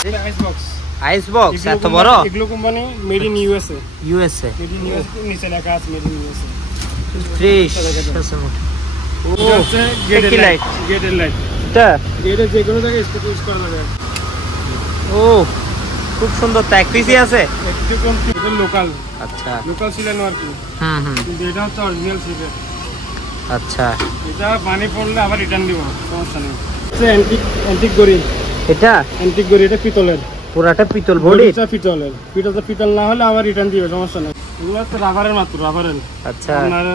আইস box. আইস box এত বড়? এগুলো company made in USA. USA. Made in USA নিচে লেখা আছে মেড ইন ইউএসএ। ফ্রেশ। ও গেটের লাইট। গেটের লাইট। এটা গেটে যে কোনো জায়গায় স্পট ইউজ করা যাবে। ও খুব সুন্দর। তো এক পিসই আছে? একটু কম। এটা লোকাল। আচ্ছা লোকাল সিলানো আর কি। কিন্তু এটা হচ্ছে অরিজিনাল সিলেট। আচ্ছা এটা পানি পড়লে আবার রিটার্ন দিব, সমস্যা নেই। এটা অ্যান্টিক গড়ি। এটা অ্যান্টিক গড়ি, এটা পিতলের। পুরাটা পিতল বডি? এটা পিতলের। পিতল না হলে আবার রিটার্ন দিবে, সমস্যা নেই। এগুলো হচ্ছে রাবারের মাত্র, রাবারের। আচ্ছা আপনার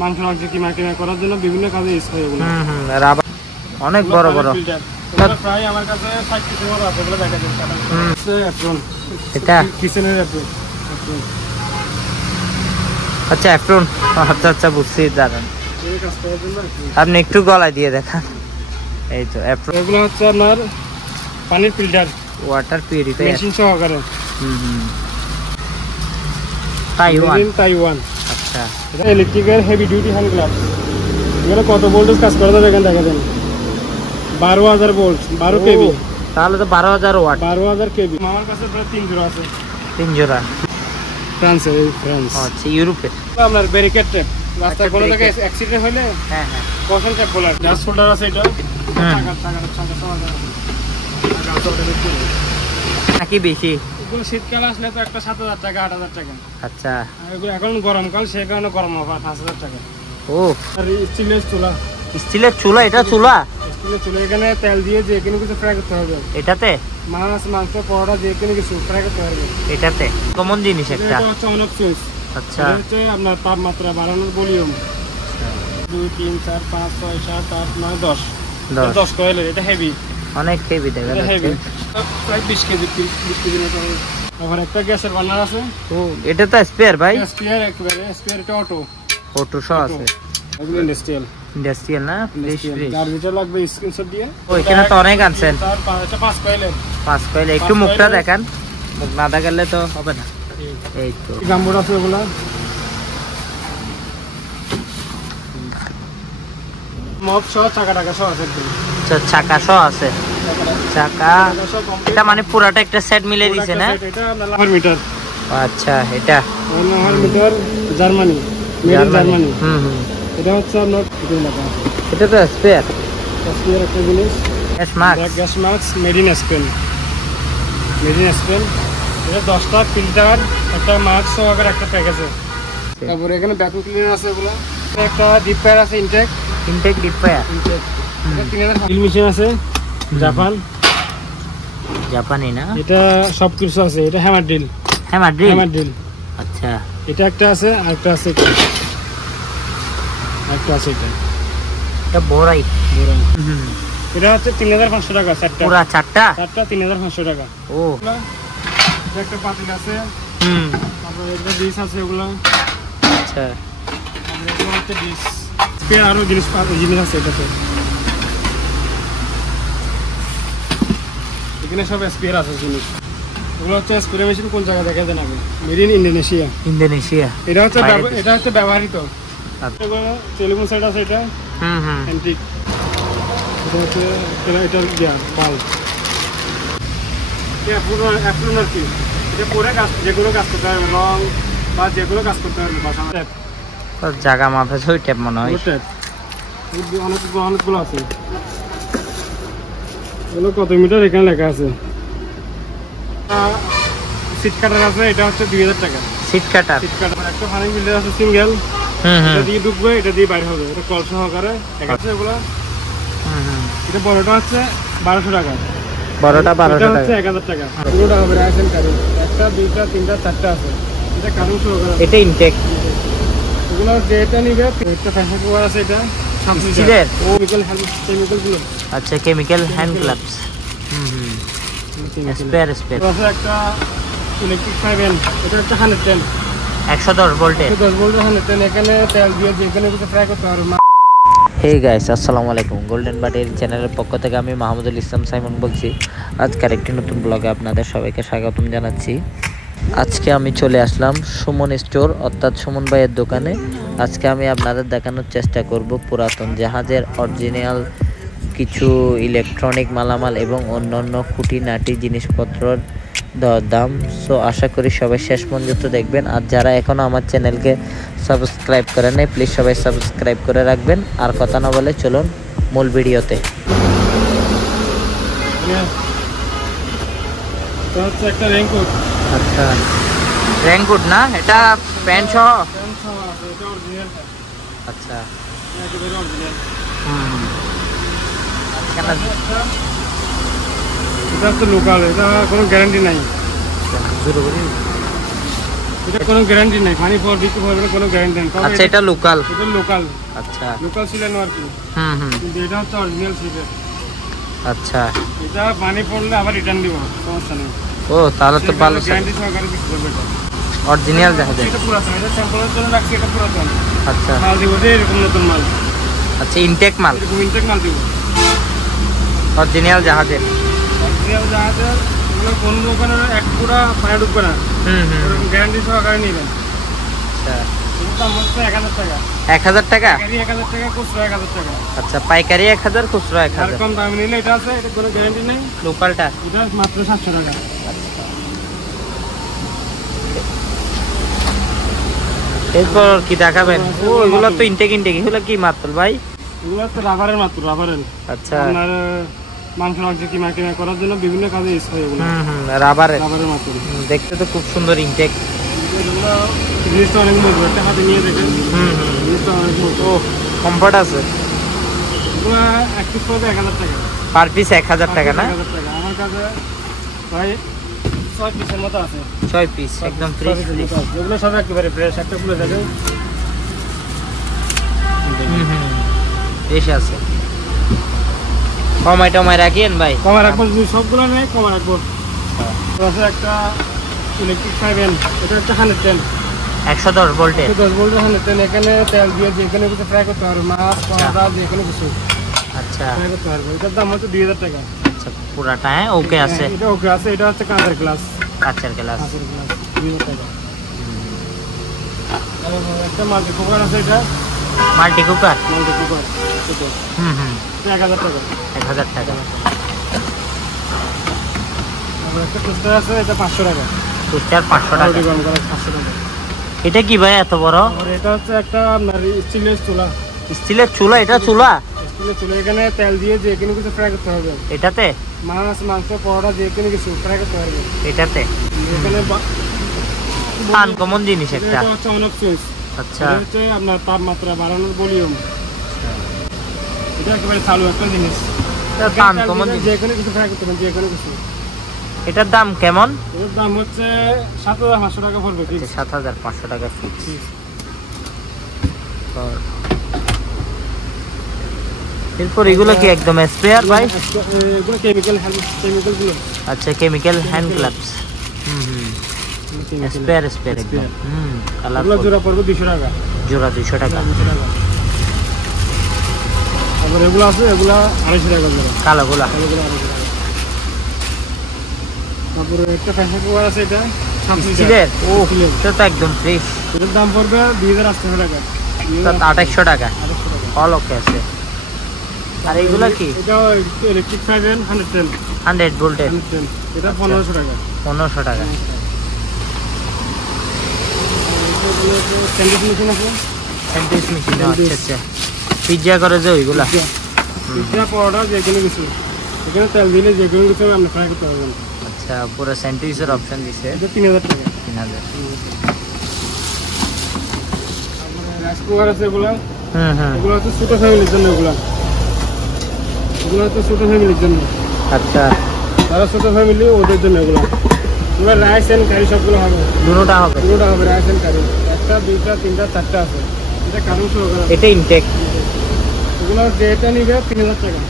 মাংস কিমা করার জন্য বিভিন্ন কাজে ইউজ হয় এগুলো। রাবার অনেক বড় বড়। প্রায় আমার কাছে 60 পিসের মতো আছে, এগুলো দেখা যায়। এটা কিচেনের অ্যাপ্রন। আচ্ছা অ্যাপ্রন। আচ্ছা আচ্ছা বুঝছি। দাঁড়ান আপনি একটু গলায় দিয়ে দেখান। এই তো অ্যাপ্রন। এগুলো হচ্ছে আপনার পানির ফিল্টার, ওয়াটার পিউরিফায়ার মেশিন সহকারে। তাইওয়ান। আচ্ছা এটা electrical heavy duty hand gloves. এগুলো কত ভোল্টেজ কাজ করে দেখেন, দেখা দেন 12,000 ভোল্ট, 12 কেভি। তাহলে তো 12,000 ওয়াট। 12,000 কেভি। আমার কাছে প্রায় 3 জোড়া আছে। 3 জোড়া? ফ্রান্সে, ফ্রান্স। আচ্ছা ইউরোপে। আপনার ব্যারিকেড ট্যাপ, রাস্তায় কোনো জায়গায় অ্যাক্সিডেন্ট হলে হ্যাঁ হ্যাঁ কশন ট্যাপ বলে। গ্লাস হোল্ডার আছে এটা। নাকি বেশি? এগুলো শীতকাল আসলে তো একটা 7,000 টাকা, 8,000 টাকা। আচ্ছা এগুলো এখন গরমকাল, সে কারণে গরম হবে 5,000 টাকা। ও আর স্টিলের চুলা। স্টিলের চুলা? এটা চুলা? স্টিলের চুলা। এখানে তেল দিয়ে যে কোনো কিছু ফ্রাই করতে হবে। এটাতে মাছ, মাংস, পরোটা যে কোনো কিছু ফ্রাই করতে হবে এটাতে। কমন জিনিস একটা। এটা হচ্ছে অন অফ সুইচ। আচ্ছা এটা হচ্ছে আপনার তাপমাত্রা বাড়ানোর ভলিউম। 2 3 4 5 6 7 8 9 10 10 কয়েলের। এটা হেভি, অনেক হেভি দেখা যাচ্ছে। প্রায় 20 কেজি 20 কেজির মতো। আবার একটা গ্যাসের বার্নার আছে। ও এটা তো স্পেয়ার ভাই? স্পেয়ার, একেবারে স্পেয়ার। এটা অটো। অটো সহ আছে। এগুলো ইন্ডাস্ট্রিয়াল। ইন্ডাস্ট্রিয়াল না? Fresh fresh. যার যেটা লাগবে স্ক্রিনশট দিয়ে। ও এখানে তো অনেক আনছেন। 5 কয়েলের। 5 কয়েল। একটু মুখটা দেখান, মুখ না দেখালে তো হবে না। এই তো গামবোর্ড আছে ওগুলা। মপ সহ চাকা টাকা সহ আছে। আচ্ছা চাকা সহ আছে। চাকা এটা মানে পুরাটা একটা সেট মিলে দিছে না? এটা আপনার লাভার মিটার। আচ্ছা এটা lover meter Germany, made in Germany. এটা হচ্ছে আপনার এটা তো স্পেয়ার। স্পেয়ার একটা জিনিস। Gas mask. Gas mask made in Spain. Made in Spain. এটা 10টা ফিল্টার, একটা মাস্ক সহকারে একটা প্যাকেজে। তারপরে এখানে ভ্যাকুয়াম ক্লিনার আছে এগুলো। একটা ডিপ ফায়ার আছে, ইনটেক ডিপ ফায়ার। এটা 3000 ড্রিল মেশিন আছে, জাপান। জাপানি না? এটা সব কিছু আছে। এটা হ্যামার ড্রিল। Hammer drill. আচ্ছা এটা একটা আছে, আরেকটা আছে এটা। আরেকটা আছে এটা। এটা বড়াই। এটা হচ্ছে 3,500 টাকা সেটটা। পুরা চারটা 3,500 টাকা। ও এটা একটা পাতিল আছে। তারপরে এটা ডিশ আছে ওগুলো। আচ্ছা তারপরে এটা হচ্ছে ডিশ। স্পেয়ার আরো জিনিস আছে এটাতে। এখানে সব স্পেয়ার আছে জিনিস। এগুলো হচ্ছে স্প্রে মেশিন। কোন জায়গায় দেখা দেন আগে? Made in Indonesia. ইন্দোনেশিয়া। এটা হচ্ছে ব্যবহৃত। টেলিফোন সেট আছে এটা। অ্যান্টিক। এটা হচ্ছে এটার গিয়ার বাল্ব। অ্যাপ্রন আর কি। এটা পরে কাজ, যেগুলো কাজ করতে হবে, রং বা যেগুলো কাজ করতে হবে বাসায়। জায়গা মাথা ছয় ট্যাপ মনে হয়। অনেকগুলো আছে। এগুলো কত মিটার এখানে লেখা আছে। সিট কাটার আছে। এটা হচ্ছে 2,000 টাকা। সিট কাটার। একটা ফানিং বিল্ডার আছে সিঙ্গেল। এটা দিয়ে ঢুকবে, এটা দিয়ে বাইরে হবে। এটা কল সহকারে এগুলো। এটা বড়টা হচ্ছে 1,200 টাকা। বড়টা 1,200 টাকা। 1,000 টাকা। পুরোটা হবে রাইসেন কারেন্ট। একটা, দুইটা, তিনটা, চারটা আছে। এটা কারেন্ট সহকারে। এটা ইনটেক। এগুলো যেটা নিবে। একটা ফ্যাশন কুকার আছে। এটা স্টিলের। কেমিক্যাল গুলো। আচ্ছা কেমিক্যাল হ্যান্ড গ্লাভস। স্পেয়ার। একটা ইলেকট্রিক 5N। এটা একটা 110। 110 ভোল্টের। 110 ভোল্টের 110। এখানে তেল দিয়ে যেখানে কিছু ফ্রাই করতে পারবে। হে গাইস, আসসালামু আলাইকুম। গোল্ডেন বাটির চ্যানেলের পক্ষ থেকে আমি মাহমুদুল ইসলাম সাইমন বলছি। আজকের একটি নতুন ব্লগে আপনাদের সবাইকে স্বাগতম জানাচ্ছি। আজকে আমি চলে আসলাম সুমন স্টোর অর্থাৎ সুমন ভাইয়ের দোকানে। আজকে আমি আপনাদের দেখানোর চেষ্টা করব পুরাতন জাহাজের অরিজিনাল কিছু ইলেকট্রনিক মালামাল এবং অন্যান্য খুঁটিনাটি জিনিসপত্রের দাম। সো আশা করি সবাই শেষ পর্যন্ত দেখবেন। আর যারা এখনও আমার চ্যানেলকে সাবস্ক্রাইব করেন নাই, প্লিজ সবাই সাবস্ক্রাইব করে রাখবেন। আর কথা না বলে চলুন মূল ভিডিওতে। একটা রেইনকোট। আচ্ছা, রেইনকোট না, এটা প্যান্ট সহ? আচ্ছা, এটা তো লোকাল, এটা কোনো গ্যারান্টি নাই। এটা কোনো গ্যারান্টি নাই, পানি পর বিক্রি করবে কোনো গ্যারান্টি নাই। আচ্ছা, এটা লোকাল? এটা লোকাল। আচ্ছা, লোকাল সিলানো আর কি। কিন্তু এটা হচ্ছে অরিজিনাল সিলেট। আচ্ছা, এটা পানি পড়লে আবার রিটার্ন দিব, সমস্যা নেই। ও তাহলে তো ভালো, গ্যারান্টি সহকারে বিক্রি করবে। এটা অরিজিনাল জাহাজ। এটা পুরাতন, এটা স্যাম্পলের জন্য রাখছি, এটা পুরাতন। আচ্ছা, মাল দিব যে এরকম নতুন মাল। আচ্ছা, ইনটেক মাল? এরকম ইনটেক মাল দিব, অরিজিনাল জাহাজের। অরিজিনাল জাহাজের এগুলো কোন দোকানের এক পুরা পানি ঢুকবে না, এরকম গ্যারান্টি সহকারে নেবেন। আচ্ছা, এটার দাম হচ্ছে 1000 টাকা। 1000 টাকা? পাইকারি 1000 টাকা, খুচরা 1000 টাকা। আচ্ছা, পাইকারি 1000, খুচরা 1000। আর কম দামে নিলে এটা আছে, এটা কোনো গ্যারান্টি নেই। লোকালটা এটা মাত্র 700 টাকা। এরপর কি দেখাবেন? ও এগুলো তো ইনটেক, এগুলো কি মাত্র ভাই? এগুলো হচ্ছে রাবারের মাত্র, রাবারের। আচ্ছা, আপনার মাংস কিমা করার জন্য বিভিন্ন কাজে ইউজ হয় এগুলো। রাবারের মাত্র। দেখতে তো খুব সুন্দর ইনটেক। এগুলো জিনিসটা অনেক মজবুত, একটা হাতে নিয়ে দেখেন। জিনিসটা অনেক মজবুত। ও কমফর্ট আছে। এগুলো এক পিস পড়বে 1000 টাকা। পার পিস 1000 টাকা না? 1000 টাকা। আমার কাছে প্রায় 6 পিসের মতো আছে। 6 পিস একদম ফ্রেশ। এগুলো সব একেবারে ফ্রেশ, একটা খুলে দেখেন। ফ্রেশ আছে। কমাই টমাই রাখেন ভাই? কমা রাখবো, যদি সবগুলো নেই কমা রাখবো। আছে একটা ইলেকট্রিক 5N, এটা হচ্ছে 110 110 ভোল্টের। 10 ভোল্টের 110। এখানে তেল দিয়ে যেখানে কিছু ফ্রাই করতে পারবে, মাছ কড়া যেখানে কিছু আচ্ছা, ফ্রাই করতে পারবে। এটার দাম হচ্ছে 2000 টাকা। আচ্ছা, পুরাটা হ্যাঁ ওকে আছে? এটা ওকে আছে। এটা হচ্ছে কাঁচের গ্লাস। কাঁচের গ্লাস 2000 টাকা। একটা মাল্টি কুকার আছে, এটা মাল্টি কুকার। মাল্টি কুকার 1000 টাকা। 1000 টাকা। একটা টোস্টার আছে, এটা 500 টাকা। টোস্টার 500 টাকা। রুটি গরম করা 500 টাকা। এটা কি ভাই এত বড়? আর এটা হচ্ছে একটা আপনার স্টিলের চুলা। স্টিলের চুলা? এটা চুলা? স্টিলের চুলা। এখানে তেল দিয়ে যেখানে কিছু ফ্রাই করতে হবে। এটাতে মাছ মাংস পরোটা যেখানে কিছু ফ্রাই করতে পারবে এটাতে? এখানে আনকমন জিনিস একটা। এটা হচ্ছে অনেক সুইচ। আচ্ছা, এটা হচ্ছে আপনার তাপমাত্রা বাড়ানোর ভলিউম। এটা একেবারে চালু একটা জিনিস। এটা আনকমন জিনিস। যেখানে কিছু ফ্রাই করতে পারবে, যেখানে কিছু। এটার দাম কেমন? এর দাম হচ্ছে 7500 টাকা পড়বে। 7500 টাকা ফিক্স। এরপর এগুলো কি একদম স্প্রেয়ার ভাই? এগুলো কেমিক্যাল গুলো। আচ্ছা, কেমিক্যাল হ্যান্ড গ্লাভস। স্প্রেয়ার একদম। কালার এগুলো জোড়া পড়বে 200 টাকা। জোড়া 200 টাকা। 200 টাকা। তারপর এগুলো আছে, এগুলা 250 টাকা জোড়া। কালোগুলা? কালোগুলো 250 টাকা। তারপরে একটা প্রেসার কুকার আছে, এটা স্টিলের। ও এটা তো একদম ফ্রেশ। এটার দাম পড়বে 2800 টাকা। 2800 টাকা। 2800 টাকা। অল ওকে আছে। আর এইগুলা কি? এটা ইলেকট্রিক 5N 110 100 ভোল্টের। 110। এটা 1500 টাকা। 1500 টাকা। স্যান্ডউইচ মেশিন আছে। Sandwich machine. আচ্ছা আচ্ছা, পিজ্জা করে যে ওইগুলা? পিজ্জা পরোটা যেগুলো কিছু, এখানে তেল দিলে যেগুলো কিছু আপনি ফ্রাই করতে পারবেন। আচ্ছা, পুরো স্যান্ডউইচের অপশন দিছে। এটা 3000 টাকা। 3000। রাইস কুকার আছে, এগুলো এগুলো হচ্ছে ছোট ফ্যামিলির জন্য। এগুলো হচ্ছে ছোট ফ্যামিলির জন্য। আচ্ছা, যারা ছোট ফ্যামিলি ওদের জন্য এগুলো। এগুলো রাইস এন্ড কারি সবগুলো হবে। দুটোটা হবে? দুটোটা হবে, রাইস এন্ড কারি। একটা, দুইটা, তিনটা, চারটা আছে। এটা কারণ সহকারে। এটা ইনটেক। এগুলো যেটা নিবে 3000 টাকা।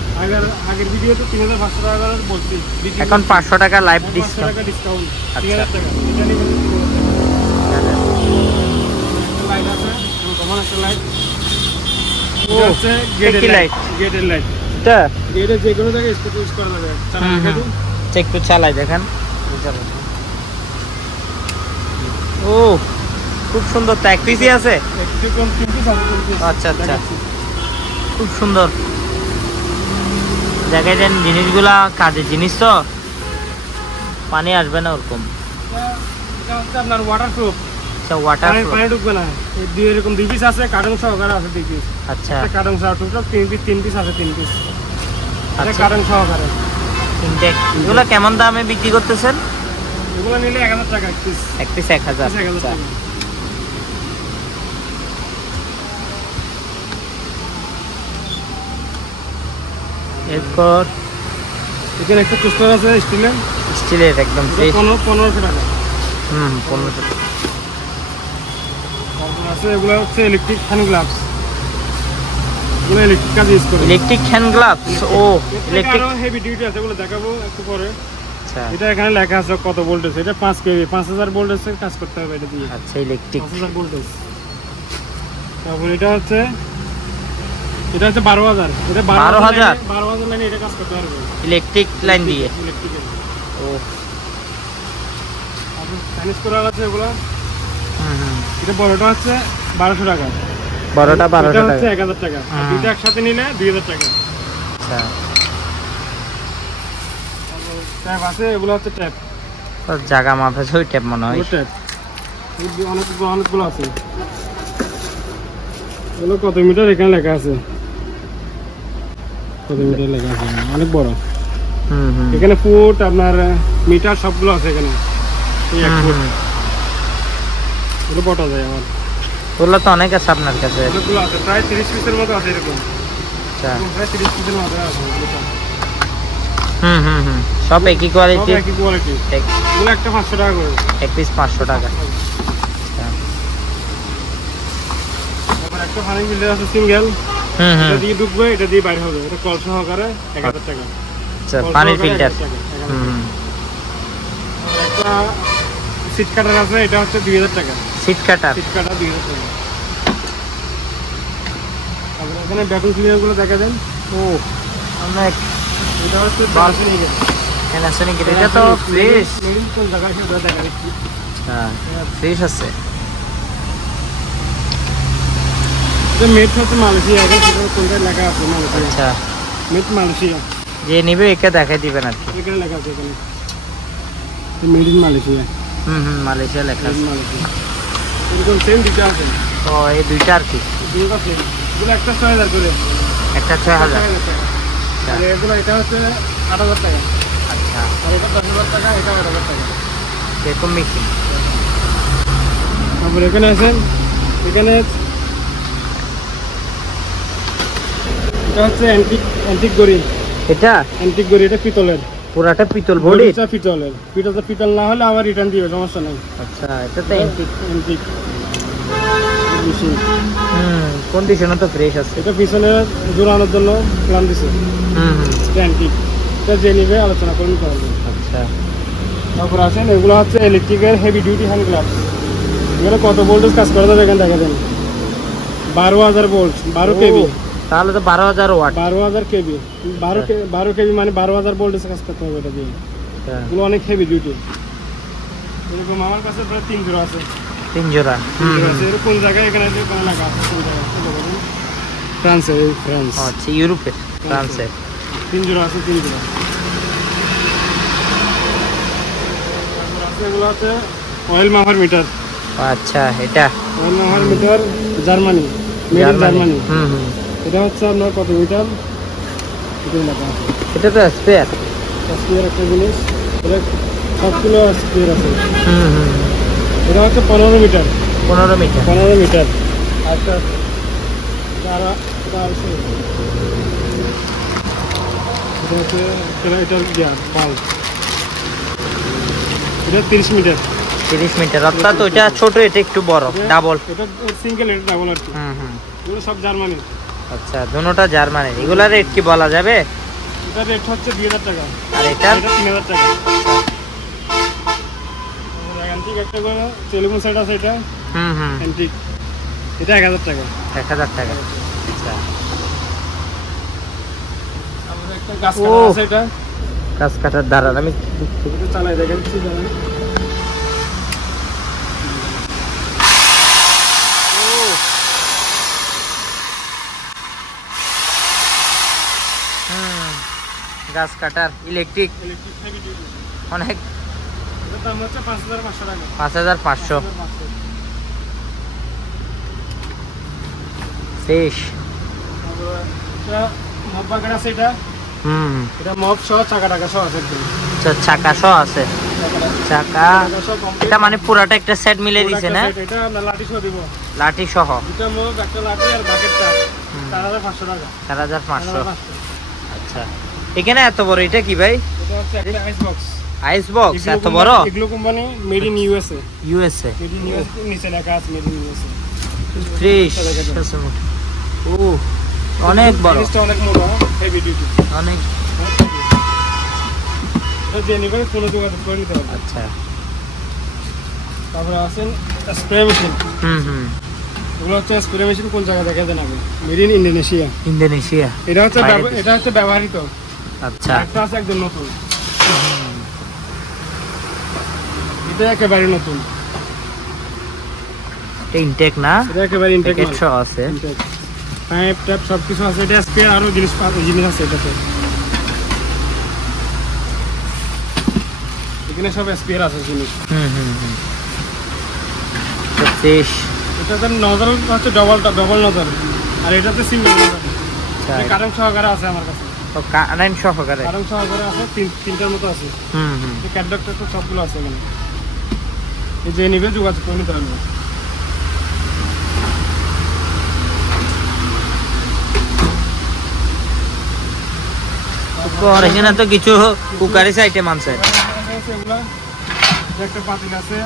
আগের ভিডিওতে 3500 টাকা বলছি, এখন 500 টাকা লাইভ ডিসকাউন্ট। 500 টাকা ডিসকাউন্ট। আচ্ছা। 3000 টাকা। এটা নিবে 3000 টাকা। লাইট আছে, কমন একটা লাইট। ও হচ্ছে গেটের লাইট। গেটের লাইট। এটা গেটে যে কোনো জায়গায় স্পট ইউজ করা যাবে। চালানো যাবে। একটু চালাই দেখেন। ও খুব সুন্দর। তো এক পিসই আছে? একটু কম 3 পিস আছে। আচ্ছা আচ্ছা, খুব সুন্দর। দেখাই দেন জিনিসগুলা, কাজের জিনিস তো, পানি আসবে না ওরকম। এটা হচ্ছে আপনার ওয়াটারপ্রুফ। আচ্ছা, ওয়াটার পানি ঢুকবে না। এই এরকম 2 পিস আছে, কার্টন সহকারে আছে 2 পিস। আচ্ছা কার্টন সহ টোটাল 3 পিস আছে, 3 পিস। এটা আচ্ছা, কার্টন সহকারে। ইনটেক। এগুলো কেমন দামে বিক্রি করতেছেন? এগুলো নিলে 1000 টাকা এক পিস। এক পিস 1000। আচ্ছা, এরপর এখানে একটা টোস্টার আছে স্টিলের। স্টিলের একদম ফ্রেশ। 1500 টাকা। 1500 টাকা। তারপর আছে এগুলো হচ্ছে ইলেকট্রিক হ্যান্ড গ্লাভস। এগুলো ইলেকট্রিক কাজ ইউজ করে। Electric hand gloves. ও ইলেকট্রিক, আরো হেভি ডিউটি আছে, এগুলো দেখাবো একটু পরে। আচ্ছা এটা এখানে লেখা আছে কত ভোল্টেজ। এটা 5 কেভি, 5000 ভোল্টেজের কাজ করতে হবে এটা দিয়ে। আচ্ছা, ইলেকট্রিক 5000 ভোল্টেজ। তারপর এটা হচ্ছে 12000। এটা 12000 12000 লাইনে এটা কাজ করতে পারবে ইলেকট্রিক লাইন দিয়ে। ইলেকট্রিক। ও তারপর চাইনিজ করা আছে এগুলো। হুম। এটা বড়টা হচ্ছে 1200 টাকা। বড়টা 1200 এটা টাকা। হচ্ছে 1000 টাকা। আর দুটো একসাথে নিলে 2000 টাকা। আচ্ছা, তারপর ট্যাপ আছে, এগুলো হচ্ছে ট্যাপ। তো জায়গা মাপে ওই ট্যাপ মনে হয়। ট্যাপ অনেকগুলো আছে। এগুলো কত মিটার এখানে লেখা আছে, কত মিটার লেখা আছে, অনেক বড়। এখানে ফুট আপনার মিটার সবগুলো আছে এখানে। এই 1 ফুট এগুলো বটা যায় আমার। ওগুলো তো অনেক আছে আপনার কাছে। অনেকগুলো আছে, প্রায় 30 পিসের মতো আছে এরকম। আচ্ছা, প্রায় 30 পিসের মতো আছে এগুলো। সব একই কোয়ালিটি। সব একই কোয়ালিটি। এগুলো একটা 500 টাকা করে। এক পিস 500 টাকা। তারপর একটা ফানিং ফিল্টার আছে সিঙ্গেল। এটা দিয়ে ঢুকবে, এটা দিয়ে বাইরে হবে। এটা কল সহকারে 1000 টাকা। আচ্ছা, পানির ফিল্টার। একটা সিট কাটার আছে, এটা হচ্ছে 2000 টাকা। সিট কাটার। সিট কাটার 2000 টাকা। তারপরে এখানে ভ্যাকুয়াম ক্লিনার গুলো দেখা দেন। ও অনেক। এটা হচ্ছে প্যানাসোনিক। এটা তো ফ্রেশ। কোন জায়গায় সেটা দেখা দিচ্ছি। হ্যাঁ, ফ্রেশ আছে। এটা মেড হচ্ছে মালয়েশিয়া। এখন সেটা কোনটা লেখা আছে মালয়েশিয়া। আচ্ছা, মেড মালয়েশিয়া। যে নিবে একে দেখাই দিবেন আর কি। এখানে লেখা আছে, এখানে মেড ইন মালয়েশিয়া। মালয়েশিয়া লেখা আছে। মালয়েশিয়া এরকম সেম দুটো আছে। ও এই দুইটা আর কি। দুটো সেম। এগুলো একটা 6000 করে। একটা 6000। আর এগুলো এটা হচ্ছে 8000 টাকা। আচ্ছা, আর এটা 10000 টাকা, এটা 8000 টাকা। এরকম মেশিন। তারপর এখানে আছেন, এখানে এটা হচ্ছে অ্যান্টিক গড়ি। এটা অ্যান্টিক গড়ি, এটা পিতলের। পুরাটা পিতল বডি। এটা পিতলের। পিতল না হলে আবার রিটার্ন দিবে, সমস্যা নাই। আচ্ছা, এটা তো অ্যান্টিক। Antique machine. কন্ডিশনও তো ফ্রেশ আছে। এটা পিছনে জোড়ানোর জন্য প্ল্যান দিছে। এটা অ্যান্টিক। এটা যে নিবে আলোচনা করে নিতে হবে। আচ্ছা, তারপর আছেন এগুলো হচ্ছে ইলেকট্রিকের হেভি ডিউটি হ্যান্ড গ্লাভস। এগুলো কত ভোল্টেজ কাজ করে দেবে এখানে দেখা দেন। 12000 ভোল্ট, 12 কেভি। তাহলে তো 12000 ওয়াট। 12000 কেভি। 12 কেভি মানে 12000 ভোল্টেজ কাজ করতে হবে এটা দিয়ে। এগুলো অনেক হেভি ডিউটি। এরকম আমার কাছে প্রায় 3 জোড়া আছে। 3 জোড়া। এর কোন জায়গায় এখানে কোন লাগা আছে, কোন জায়গায় ফ্রান্সে। ফ্রান্স। আচ্ছা, ইউরোপে, ফ্রান্সে 3 জোড়া আছে, 3 জোড়া। এগুলো আছে অয়েল মাপার মিটার। আচ্ছা, এটা অয়েল মাপার meter Germany, made in Germany. এটা হচ্ছে আপনার কত মিটার, এটা লেখা আছে। এটা তো স্পেয়ার। স্পেয়ার একটা জিনিস। এটা সবগুলো স্পেয়ার আছে। এটা হচ্ছে 15 মিটার। 15 মিটার। 15 মিটার। আচ্ছা, এটা হচ্ছে এটার বাল্ব। এটা 30 মিটার। 30 মিটার, অর্থাৎ ওইটা ছোট, এটা একটু বড়, ডাবল। এটা সিঙ্গেল, এটা ডাবল আর কি। এগুলো সব জার্মানি। আচ্ছা, দুটোটা জার্মানি। এগুলা রেট কি বলা যাবে? এটা রেট হচ্ছে 2000 টাকা। আর এটা 3000 টাকা। অ্যান্টিক একটা করে টেলিফোন সেট আছে, এটা অ্যান্টিক। এটা 1000 টাকা। 1000 টাকা। আচ্ছা, আমাদের একটা গাছ কাটা আছে, এটা গাছ কাটার দ্বারা আমি এটা চালাই দেখেন কি জানেন। গাছ কাটার ইলেকট্রিক ইলেকট্রিক হেভি ডিউটি। অনেক। এটার দাম হচ্ছে 5500 টাকা। 5500 শেষ। এটা মপ বাগান আছে এটা। এটা মপ সহ চাকা টাকা সহ আছে একদম। আচ্ছা চাকা সহ আছে। চাকা এটা মানে পুরাটা একটা সেট মিলে দিছে না? এটা আমরা লাঠি সহ দিব। লাঠি সহ। এটা মপ একটা লাঠি আর বাকেটটা 4500 টাকা। 4500। আচ্ছা এখানে এত বড় এটা কি ভাই? এটা হচ্ছে একটা আইস বক্স। আইস বক্স এত বড়? এগুলো company made in USA. USA. Made in USA নিচে লেখা আছে মেড ইন ইউএসএ। ফ্রেশ। ও অনেক বড়। এটা অনেক মোটা হেভি ডিউটি। অনেক। তো জেনিভার কোনো যোগাযোগ করে নিতে হবে। আচ্ছা। তারপরে আছেন স্প্রে মেশিন। এগুলো হচ্ছে স্প্রে মেশিন কোন জায়গা থেকে দেন আগে? Made in Indonesia. ইন্দোনেশিয়া। এটা হচ্ছে ব্যবহৃত। আচ্ছা। একটা আছে একদম নতুন। এটা একেবারে নতুন। এটা ইনটেক না? এটা একেবারে ইনটেক সহ আছে। পাইপ ট্যাপ সবকিছু আছে। এটা স্প্রে আরো জিনিস আছে এটাতে। এখানে সব স্প্রে আছে জিনিস। শেষ। এটাতে নজল হচ্ছে ডবল নজল আর এটাতে সিঙ্গেল নজল। কারেন্ট সহকারে আছে আমার কাছে। তো কারেন্ট সহকারে? কারেন্ট সহকারে আছে তিনটার মতো আছে। ক্যাডডক্টর তো সবগুলো আছে এখানে। এই যে নিবে যোগাযোগ করে নিতে পারবে। এখানে তো কিছু কুকারিস আইটেম আছে। এগুলা একটা পাতিল আছে।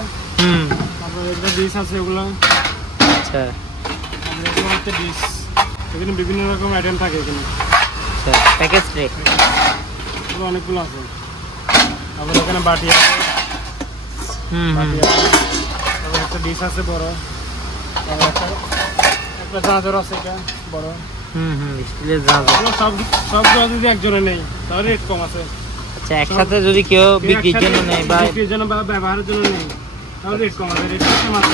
তারপর একটা ডিশ আছে এগুলা। আচ্ছা। এগুলো হচ্ছে ডিশ। এখানে বিভিন্ন রকম আইটেম থাকে এখানে। আচ্ছা প্যাকেজ ট্রে। এগুলো অনেকগুলো আছে। তারপর এখানে বাটি আছে। তারপর একটা ডিশ আছে বড়। তারপর একটা জাঁজর আছে এটা বড়। স্টিলের জাঁজর। সব যদি একজনে নেই তাহলে রেট কম আছে। আচ্ছা একসাথে যদি কেউ বিক্রির জন্য নেয় বা বিক্রির জন্য বা ব্যবহারের জন্য নেই তাহলে রেট কম আছে। রেট হচ্ছে মাত্র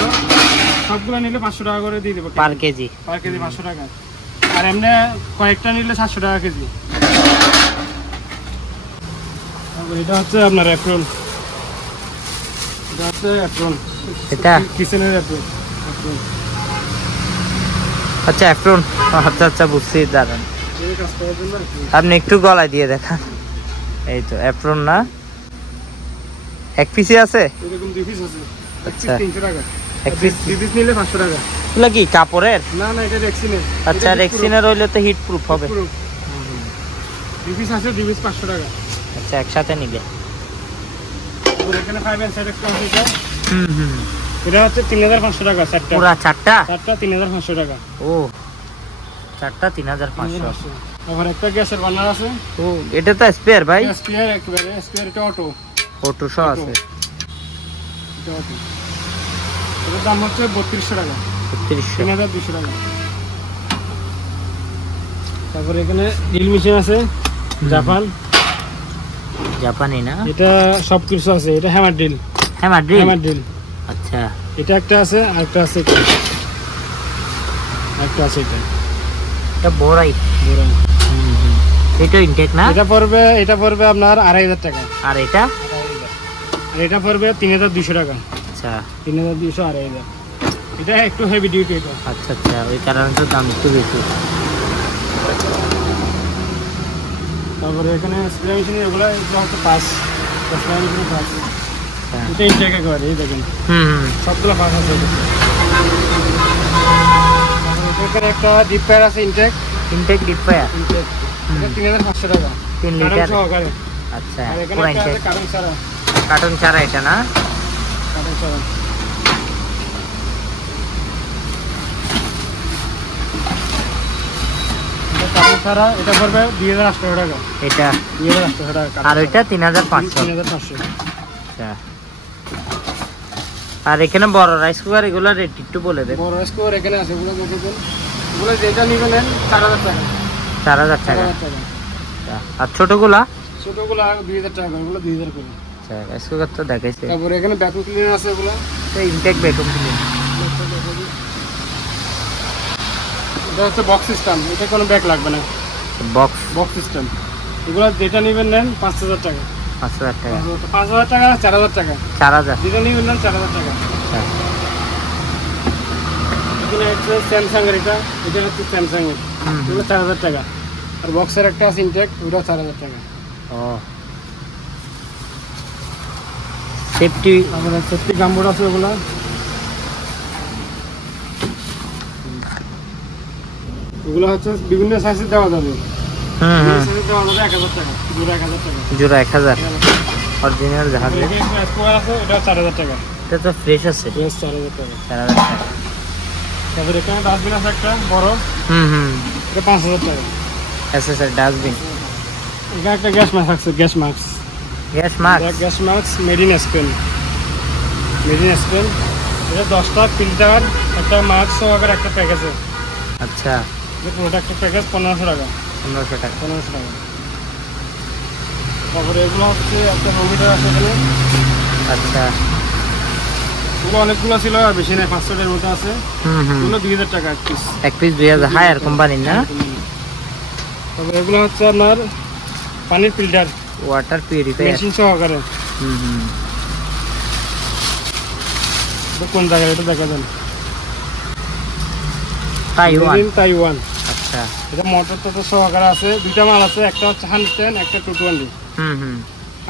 সবগুলো নিলে 500 টাকা করে দিয়ে দেবো পার কেজি। 500 টাকা। আর এমনি কয়েকটা নিলে 700 টাকা কেজি। এটা হচ্ছে আপনার অ্যাপ্রন। এটা হচ্ছে অ্যাপ্রন। এটা কিচেনের অ্যাপ্রন। আচ্ছা অ্যাপ্রন। আচ্ছা বুঝছি দাঁড়ান আপনি একটু গলায় দিয়ে দেখান। এই তো অ্যাপ্রন না? এক পিসে আছে? এরকম 2 পিস আছে। আচ্ছা 300 টাকা। এক পিস 2 পিস নিলে 500 টাকা। এগুলো কি কাপড়ের? না এটা রেক্সিনের। আচ্ছা রেক্সিনের হইলে তো হিট প্রুফ হবে। 2 পিস আছে 2 পিস 500 টাকা। আচ্ছা একসাথে নিলে। আর এখানে 5 এন্ড 7 একটা আছে এটা। এটা হচ্ছে 3500 টাকা সেটটা। পুরো চারটা 3500 টাকা। ও চারটা 3500। আবার একটা গ্যাসের বার্নার আছে। ও এটা তো স্পেয়ার ভাই? স্পেয়ার একেবারে স্পেয়ার। এটা অটো। অটো সহ আছে। এটা অটো। এটার দাম হচ্ছে 3200 টাকা। 3200 টাকা। তারপর এখানে ড্রিল মেশিন আছে জাপানি না? এটা সব কিছু আছে। এটা হ্যামার ড্রিল। ড্রিল। আচ্ছা এটা একটা আছে আর একটা আছে এটা। একটা আছে এটা। এটা বড়াই। এটা ইনটেক না? এটা পড়বে আপনার 2500 টাকা। আর এটা? আর এটা পড়বে 3200 টাকা। আচ্ছা 3200 2500। এটা একটু হেভি ডিউটি এটা। আচ্ছা আচ্ছা ওই কারণে তো দাম একটু বেশি। তারপরে এখানে স্প্রে মেশিন এগুলো হচ্ছে 5 স্প্রে মেশিন 5। এটা ইনটেক একেবারে এই দেখেন। সবগুলো 5 আছে। এখানে একটা ডিপ ফায়ার আছে ইনটেক ডিপ ফায়ার। এটা 3500 টাকা। 3 লিটার সহকারে। আচ্ছা আর এখানে পুরো একটা ইনটেক। আছে কার্টন ছাড়া এটা না? কার্টন ছাড়া। ছাড়া এটা পড়বে 2800 টাকা। এটা 2800 টাকা। আর ওইটা 3500। 3500। আচ্ছা আর এখানে বড় রাইস কুকার এগুলো রেট একটু বলে দেন। বড় রাইস কুকার এখানে আছে এগুলো দেখে দেন। এগুলো যেটা নিবেন 4000 টাকা। 4000 টাকা। আর ছোটগুলা? ছোটগুলো 2000 টাকা। এগুলো 2000 করে। আচ্ছা রাইস কুকার তো দেখাইছে। তারপরে এখানে ভ্যাকুয়াম ক্লিনার আছে এগুলো। তো ইনটেক ভ্যাকুয়াম ক্লিনার। এটা হচ্ছে বক্স সিস্টেম। এটা কোনো ব্যাগ লাগবে না। Box system. এগুলো যেটা নেবেন নেন 5000 টাকা। 5000 টাকা। 5000 টাকা 4000 টাকা। 4000। যেটা নেবেন নেন 4000 টাকা। আচ্ছা। এখানে হচ্ছে স্যামসাং এর এটা হচ্ছে স্যামসাং এর। এগুলো 4000 টাকা। আর বক্সের একটা আছে ইনটেক, ওটা 4000 টাকা। ও সেফটি। তারপরে সেফটি গামবোর্ড আছে ওগুলো। ওগুলো হচ্ছে বিভিন্ন সাইজে দেওয়া যাবে। সাইজে দেওয়া যাবে 1000 টাকা। জোড়া 1000 টাকা। জোড়া 1000। অরিজিনাল জাহাজ। এটা স্কোয়ার আছে, এটা 4000 টাকা। এটা তো ফ্রেশ আছে। ফ্রেশ 4000 টাকা। 4000 টাকা। তারপরে এখানে ডাস্টবিন আছে একটা বড়। এটা 5000 টাকা। SSR dustbin. এখানে একটা গ্যাস মাস্ক আছে, gas mask. Gas mask. Gas mask made in Spain. Made in Spain. এটা 10টা ফিল্টার, একটা মাস্ক সহকারে একটা প্যাকেজে। আচ্ছা। পুরোটা একটা প্যাকেজ 1500 টাকা। 1500 টাকা। 1500 টাকা। তারপরে এগুলো হচ্ছে একটা রোমিটার আছে এখানে। আচ্ছা। এগুলো অনেকগুলো ছিল, আর বেশি নেই, 500 মতো আছে। এগুলো 2000 টাকা এক পিস। এক পিস 2000। হায়ার কোম্পানির না? তারপরে এগুলো হচ্ছে আপনার পানির ফিল্টার, ওয়াটার পিউরিফায়ার মেশিন সহকারে। কোন জায়গায় এটা দেখা যান? তাইওয়ান। আচ্ছা। এটা মোটর টোটর সহকারে আছে। দুইটা মাল আছে, একটা হচ্ছে 110, একটা 220।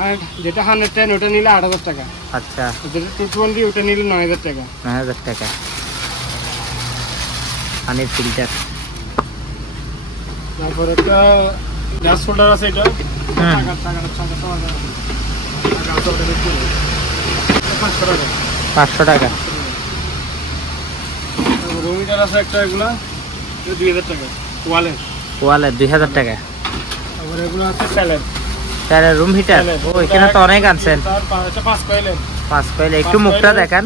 আর যেটা 110 ওটা নিলে 8000 টাকা। আচ্ছা। যেটা 220 ওটা নিলে 9000 টাকা। 9000 টাকা। পানির ফিল্টার। তারপর একটা গ্যাস হোল্ডার আছে, এটা 500 টাকা। 500 টাকা। রুমিটার আছে একটা, এগুলা 2000 টাকা। ওয়ালে 2000 টাকা। তারপরে এগুলো আছে প্যালেট। Pallet room heater. ও এখানে তো অনেক আনছেন। 5 কয়েলের। 5 কয়েলে। একটু মুখটা দেখান,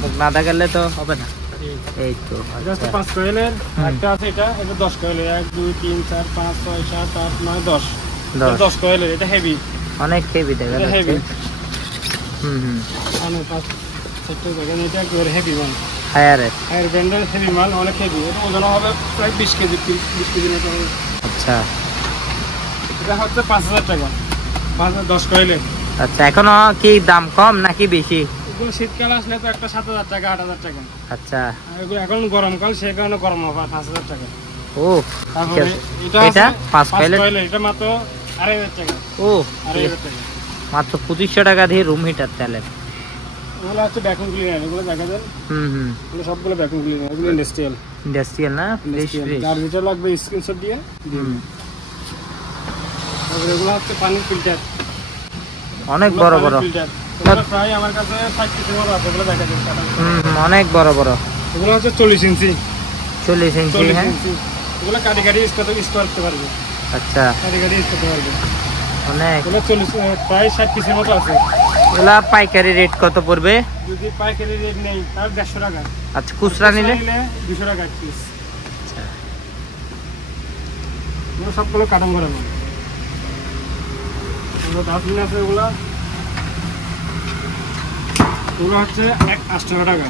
মুখ না দেখালে তো হবে না। এই তো। এটা হচ্ছে 5 কয়েলের। একটা আছে এটা 10 কয়েলের। 1 2 3 4 5 6 7 8 9 10। 10 কয়েলের। এটা হেভি, অনেক হেভি দেখা যাচ্ছে। হেভি। অনেক 5 সেক্টর দেখেন, এটা একবারে হেভি মাল। হায়ার ব্র্যান্ডের হেভি মাল, অনেক হেভি। এটা ওজন হবে প্রায় 20 কেজি, 20 কেজি মতো হবে। আচ্ছা। এটা হচ্ছে 5000 টাকা। 10 কয়েলের। আচ্ছা। এখনো কি দাম কম নাকি বেশি? এগুলো শীতকাল আসলে তো একটা 7000 টাকা, 8000 টাকা। আচ্ছা। এগুলো এখন গরমকাল, সেই কারণে গরম হবে 5000 টাকা। ও তারপরে এটা 5 কয়েলের। এটা মাত্র 2500 টাকা। ও 2500 টাকা। মাত্র 2500 টাকা দিয়ে রুম হিটার চালেন। এগুলো হচ্ছে ভ্যাকুয়াম ক্লিনার। এগুলো দেখা যায়। এগুলো সবগুলো ভ্যাকুয়াম ক্লিনার। এগুলো ইন্ডাস্ট্রিয়াল না? ফ্রেশ। আর যেটা লাগবে স্ক্রিনশট দিয়ে। তারপরে এগুলো হচ্ছে পানির ফিল্টার। অনেক বড় বড় ফিল্টার। প্রায় আমার কাছে 60 পিসের মতো আছে। এগুলো দেখা যায়। অনেক বড় বড়। এগুলো হচ্ছে 40 ইঞ্চি। 40 ইঞ্চি। হ্যাঁ। এগুলো কাটি ইউজ করতে পারবে। আচ্ছা। কাটি ইউজ করতে পারবে। অনেক। এগুলো 40 প্রায় 60 পিসের মতো আছে। এগুলা পাইকারি রেট কত পড়বে? যদি পাইকারি রেট নেই তাহলে 150 টাকা। আচ্ছা। খুচরা নিলে 200 টাকা এক পিস। আচ্ছা। এগুলো সবগুলো কাটাম করা মাল। এগুলো ডাস্টবিন আছে। এগুলো হচ্ছে 800 টাকা।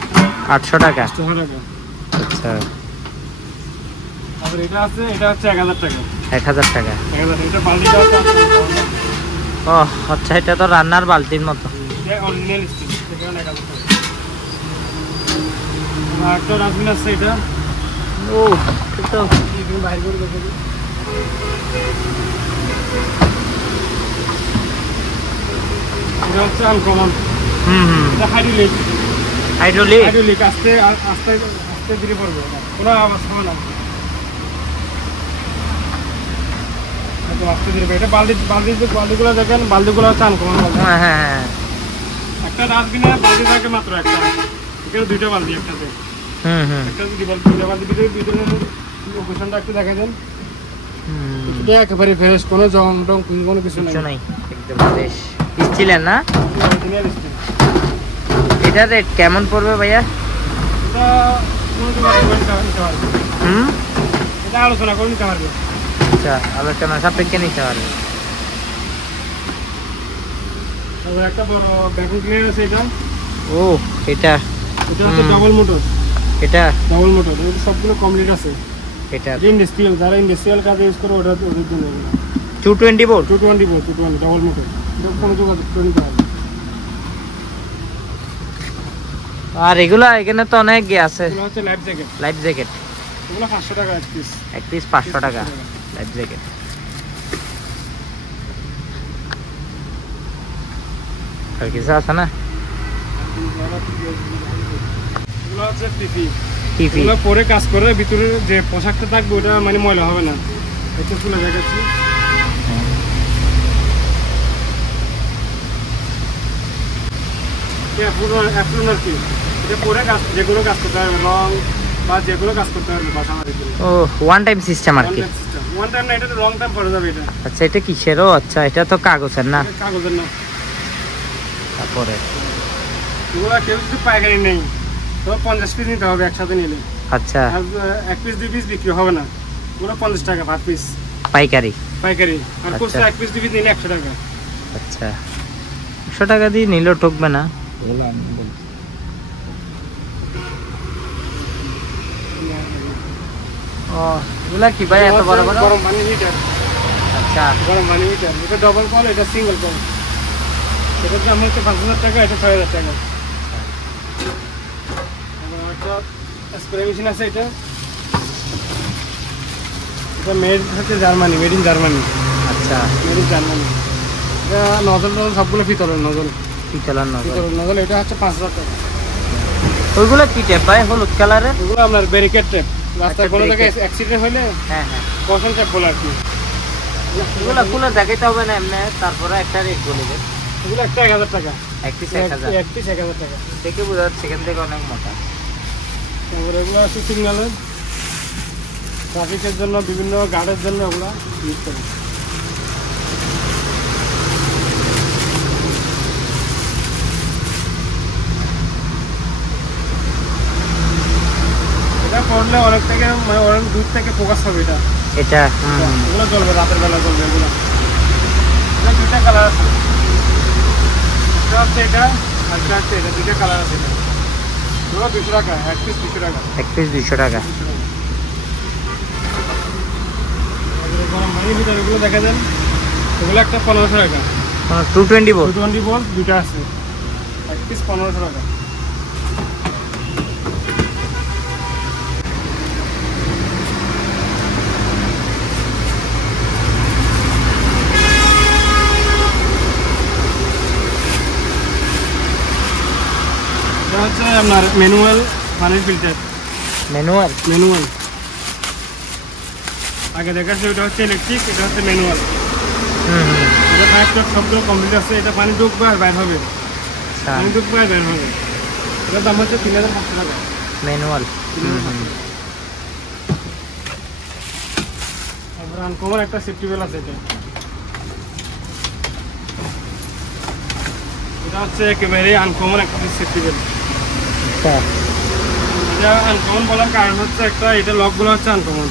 800 টাকা। 800 টাকা। আচ্ছা। তারপর এটা আছে, এটা হচ্ছে 1000 টাকা। 1000 টাকা। 1000 টাকা। এটা বালতিটা আছে। ও আচ্ছা। এটা তো রান্নার বালতির মতো। এটা অরিজিনাল স্টিল। এটা 1000 টাকা। আর একটা ডাস্টবিন আছে, এটা ও এটা তো বাইরে করে দেখে দিই। এটা হচ্ছে আনকমন। এটা হাইড্রোলিক। আস্তে ধীরে পড়বে, কোনো আওয়াজ হবে না। আস্তে ধীরে পড়বে। এটা বালতিগুলো দেখেন, বালতিগুলো হচ্ছে আনকমন। হ্যাঁ। একটা ডাস্টবিনে বালতি থাকে মাত্র একটা। এখানে 2টা বালতি একটাতে। একটা দুইটা বালতি ভিতরে লোকেশনটা একটু দেখা দেন। এটা একেবারে ফ্রেশ, কোনো জং টং কোনো কিছু নাই। একদম ফ্রেশ স্টিলের না? Original still. এটা রেট কেমন পড়বে ভাইয়া? এটা এটা আলোচনা করে নিতে পারবে। আচ্ছা। আলোচনা সাপেক্ষে নিতে পারবে। তারপর একটা বড় ভ্যাকুয়াম ক্লিনার আছে। ও এটা হচ্ছে ডাবল মোটর। এটা সবগুলো কমপ্লিট আছে। এটা ইন্ডাস্ট্রিয়াল, যারা ইন্ডাস্ট্রিয়াল কাজে ইউজ করে ওদের জন্য। 220 ভোল্ট 220 ভোল্ট 220 ডবল মোটর, কোনো যোগাযোগ করে নিতে হবে। আর এগুলা এখানে তো অনেক ইয়ে আছে, এগুলো হচ্ছে লাইফ জ্যাকেট, লাইফ জ্যাকেট। এগুলো 500 টাকা এক পিস। এক পিস 500 টাকা লাইফ জ্যাকেট। আর কিছু আছে না? এগুলো হচ্ছে টিপি, টিপি এগুলো পরে কাজ করে ভিতরে যে পোশাকটা থাকবে ওটা মানে ময়লা হবে না। এটা খুলে দেখাচ্ছি। অ্যাপ্রুনার কি, এটা পরে কাজ যেগুলো কাজ করতে হবে, রং বা যেগুলো কাজ করতে হবে বাসা বাড়ির জন্য। ও ওয়ান টাইম সিস্টেম আর কি। ওয়ান টাইম না, এটা তো লং টাইম পরে যাবে এটা। আচ্ছা এটা কিসেরও? আচ্ছা এটা তো কাগজের না? এটা কাগজের না। তারপরে এগুলো কেউ যদি পাইকারি নেই তো 50 পিস নিতে হবে একসাথে নিলে। আচ্ছা আর 1 পিস 2 পিস বিক্রি হবে না, ওগুলো 50 টাকা পার পিস পাইকারি। পাইকারি। আর আচ্ছা। খুচরা 1 পিস 2 পিস নিলে 100 টাকা। আচ্ছা 100 টাকা দিয়ে নিলেও ঠকবে না। ও এগুলা কি ভাই এত বড় বড়? গরম পানি হিটার। আচ্ছা গরম পানি হিটার, এটা ডবল কল, এটা সিঙ্গেল কল। এটার দাম হচ্ছে 5000 টাকা, এটা 6000 টাকা। একটা স্প্রে মেশিন আছে, এটা এটা মেড হচ্ছে জার্মানি, মেড ইন জার্মানি। আচ্ছা মেড ইন জার্মানি। এটা নজল টজল সবগুলো পিতলের নজল, পিতলের নজল। পিতলের নজল। এটা হচ্ছে 5000 টাকা। ওইগুলো কি টেপ ভাই হলুদ কালারের? এগুলো আপনার ব্যারিকেড টেপ, রাস্তায় কোনো জায়গায় ব্যারিকেড। অ্যাক্সিডেন্ট হলে হ্যাঁ হ্যাঁ কশন টেপ বলে আর কি। এগুলো খুলে দেখাইতে হবে না এমনি, তারপরে একটা রেট বলে দেন। এগুলো একটা 1000 টাকা, এক পিস 1000 এক পিস 1000 টাকা। দেখে বোঝা যাচ্ছে এখান থেকে অনেক মোটা। তারপরে এগুলো আছে সিগন্যালের, ট্রাফিকের জন্য, বিভিন্ন গার্ডের জন্য ওগুলো ইউজ করে। এটা করলে অনেক থেকে মানে অনেক দূর থেকে ফোকাস হবে এটা। এটা এগুলো চলবে, রাতের বেলা চলবে এগুলো। এটা দুইটা কালার আছে, এটা হচ্ছে এটা আর এটা হচ্ছে এটা, দুইটা কালার আছে এটা। এগুলো 200 টাকা, এক পিস 200 টাকা। এক পিস 200 টাকা। গরম পানির ভিতরে এগুলো দেখা যান, এগুলো একটা 1500 টাকা। 220 ভোল্ট 220 ভোল্ট দুইটা আছে, এক পিস 1500 টাকা। এটা হচ্ছে আপনার ম্যানুয়াল পানির ফিল্টার। ম্যানুয়াল ম্যানুয়াল আগে দেখাচ্ছে, ওটা হচ্ছে ইলেকট্রিক, এটা হচ্ছে ম্যানুয়াল। এটা পাইপ টপ সবগুলো কমপ্লিট আছে। এটা পানি ঢুকবে আর বাইর হবে, পানি ঢুকবে আর বের হবে। এটার দাম হচ্ছে 3500 টাকা ম্যানুয়াল। তারপর আনকমন একটা সেফটি বেল আছে। এটা হচ্ছে একেবারে আনকমন একটা সেফটি বেল। আচ্ছা এটা আনকমন বলার কারণ হচ্ছে একটা, এটা লকগুলো হচ্ছে আনকমন।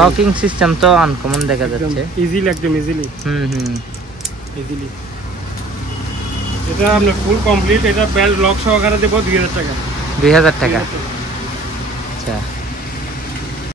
লকিং সিস্টেম তো আনকমন দেখা যাচ্ছে। ইজিলি, একদম ইজিলি ইজিলি। এটা আপনার ফুল কমপ্লিট, এটা বেল্ট লক সহকারে দেবো 2000 টাকা। 2000 টাকা। আচ্ছা